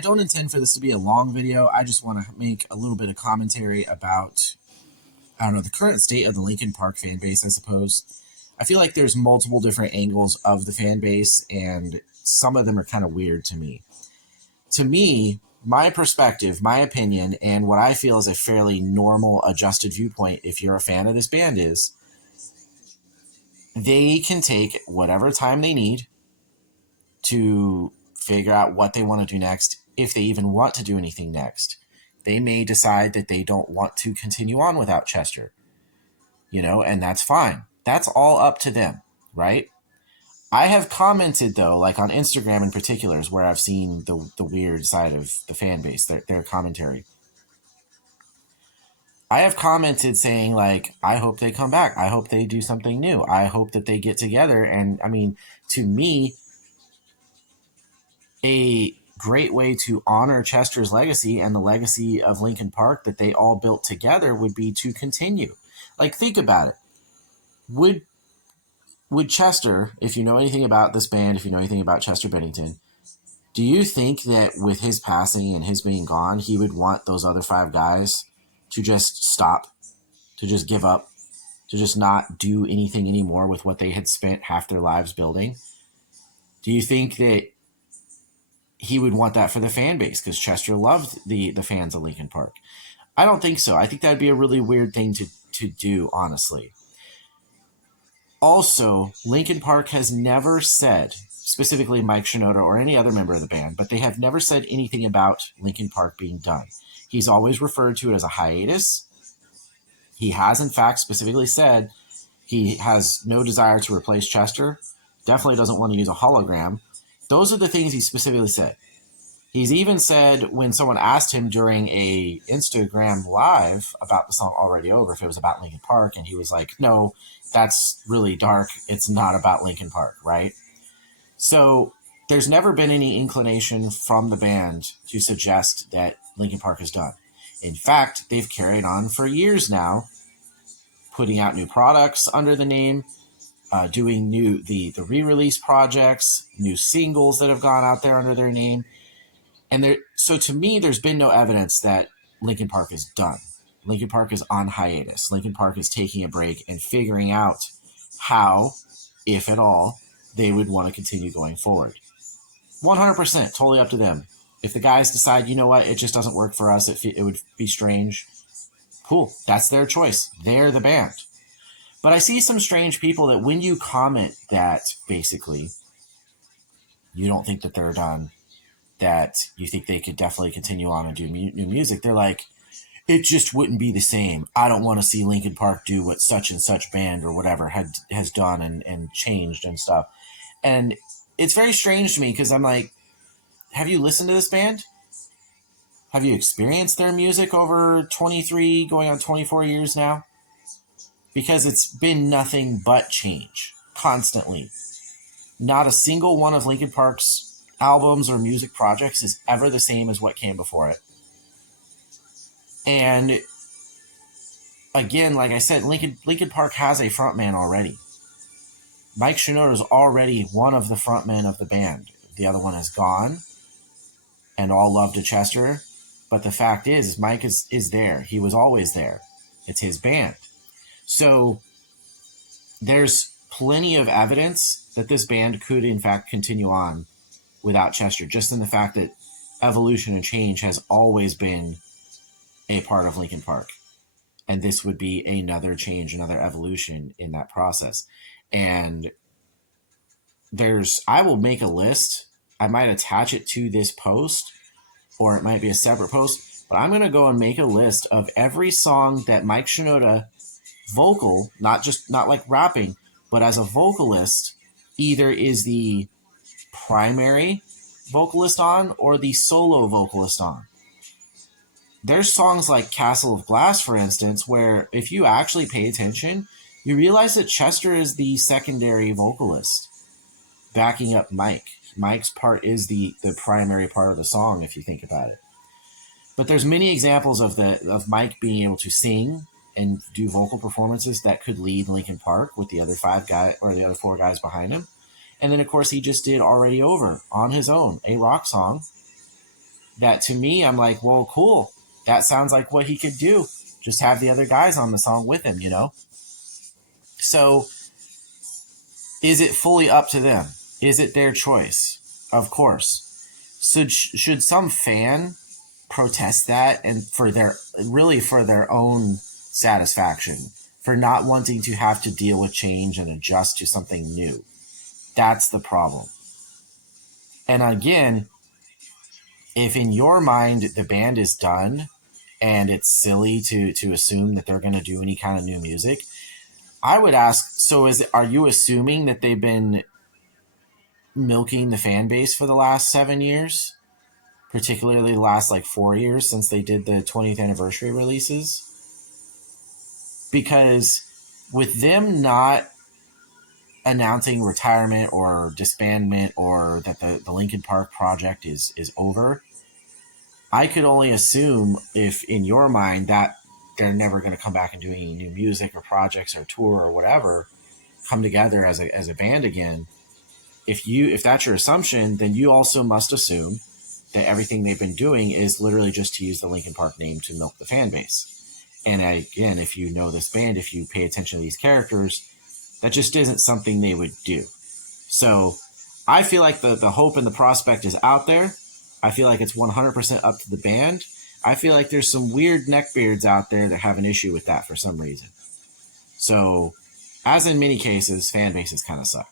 I don't intend for this to be a long video. I just want to make a little bit of commentary about, I don't know, the current state of the Linkin Park fan base, I suppose. I feel like there's multiple different angles of the fan base, and some of them are kind of weird to me. To me, my perspective, my opinion, and what I feel is a fairly normal, adjusted viewpoint, if you're a fan of this band, is they can take whatever time they need to figure out what they want to do next, if they even want to do anything next. They may decide that they don't want to continue on without Chester, and that's fine. That's all up to them, right? I have commented, though, like on Instagram in particular, is where I've seen the weird side of the fan base, their commentary. I have commented saying, like, I hope they come back. I hope they do something new. I hope that they get together. And, I mean, to me, a great way to honor Chester's legacy and the legacy of Linkin Park that they all built together would be to continue. Like, think about it. Would Chester, if you know anything about this band, if you know anything about Chester Bennington, do you think that with his passing and his being gone, he would want those other 5 guys to just stop, to just give up, to just not do anything anymore with what they had spent half their lives building? Do you think that he would want that for the fan base because Chester loved the fans of Linkin Park? I don't think so. I think that would be a really weird thing to do, honestly. Also, Linkin Park has never said, specifically Mike Shinoda or any other member of the band, but they have never said anything about Linkin Park being done. He's always referred to it as a hiatus. He has, in fact, specifically said he has no desire to replace Chester, definitely doesn't want to use a hologram. Those are the things he specifically said. He's even said when someone asked him during a Instagram live about the song Already Over if it was about Linkin Park, and he was like, no, that's really dark. It's not about Linkin Park, right? So there's never been any inclination from the band to suggest that Linkin Park is done. In fact, they've carried on for years now, putting out new products under the name, doing the re-release projects, new singles that have gone out there under their name. And so to me, there's been no evidence that Linkin Park is done. Linkin Park is on hiatus. Linkin Park is taking a break and figuring out how, if at all, they would want to continue going forward. 100%, totally up to them. If the guys decide, you know what, it just doesn't work for us, it would be strange, cool, that's their choice. They're the band. But I see some strange people that when you comment that, basically, you don't think that they're done, that you think they could definitely continue on and do new music, they're like, it just wouldn't be the same. I don't want to see Linkin Park do what such and such band or whatever has done and changed and stuff. And it's very strange to me because I'm like, have you listened to this band? Have you experienced their music over 23, going on 24 years now? Because it's been nothing but change, constantly. Not a single one of Linkin Park's albums or music projects is ever the same as what came before it. And again, like I said, Linkin Park has a frontman already. Mike Shinoda is already one of the frontmen of the band. The other one is gone, and all love to Chester. But the fact is Mike is there. He was always there. It's his band. So there's plenty of evidence that this band could, in fact, continue on without Chester, just in the fact that evolution and change has always been a part of Linkin Park. And this would be another change, another evolution in that process. And I will make a list. I might attach it to this post, or it might be a separate post, but I'm going to go and make a list of every song that Mike Shinoda vocal, not like rapping, but as a vocalist, either is the primary vocalist on or the solo vocalist on. There's songs like Castle of Glass, for instance, where if you actually pay attention, you realize that Chester is the secondary vocalist backing up Mike. Mike's part is the primary part of the song, if you think about it. But there's many examples of Mike being able to sing and do vocal performances that could lead Linkin Park with the other 5 guys or the other 4 guys behind him. And then, of course, he just did Already Over on his own, a rock song that to me, I'm like, well, cool. That sounds like what he could do. Just have the other guys on the song with him, you know? So is it fully up to them? Is it their choice? Of course. So should some fan protest that and for their own satisfaction, for not wanting to have to deal with change and adjust to something new? That's the problem. And again, if in your mind the band is done and it's silly to assume that they're going to do any kind of new music, I would ask, so are you assuming that they've been milking the fan base for the last 7 years, particularly the last like 4 years since they did the 20th anniversary releases? Because with them not announcing retirement or disbandment or that the Linkin Park project is over, I could only assume if in your mind that they're never going to come back and do any new music or projects or tour or whatever, come together as a band again. If that's your assumption, then you also must assume that everything they've been doing is literally just to use the Linkin Park name to milk the fan base. And again, if you know this band, if you pay attention to these characters, that just isn't something they would do. So I feel like the hope and the prospect is out there. I feel like it's 100% up to the band. I feel like there's some weird neckbeards out there that have an issue with that for some reason. So, as in many cases, fan bases kind of suck.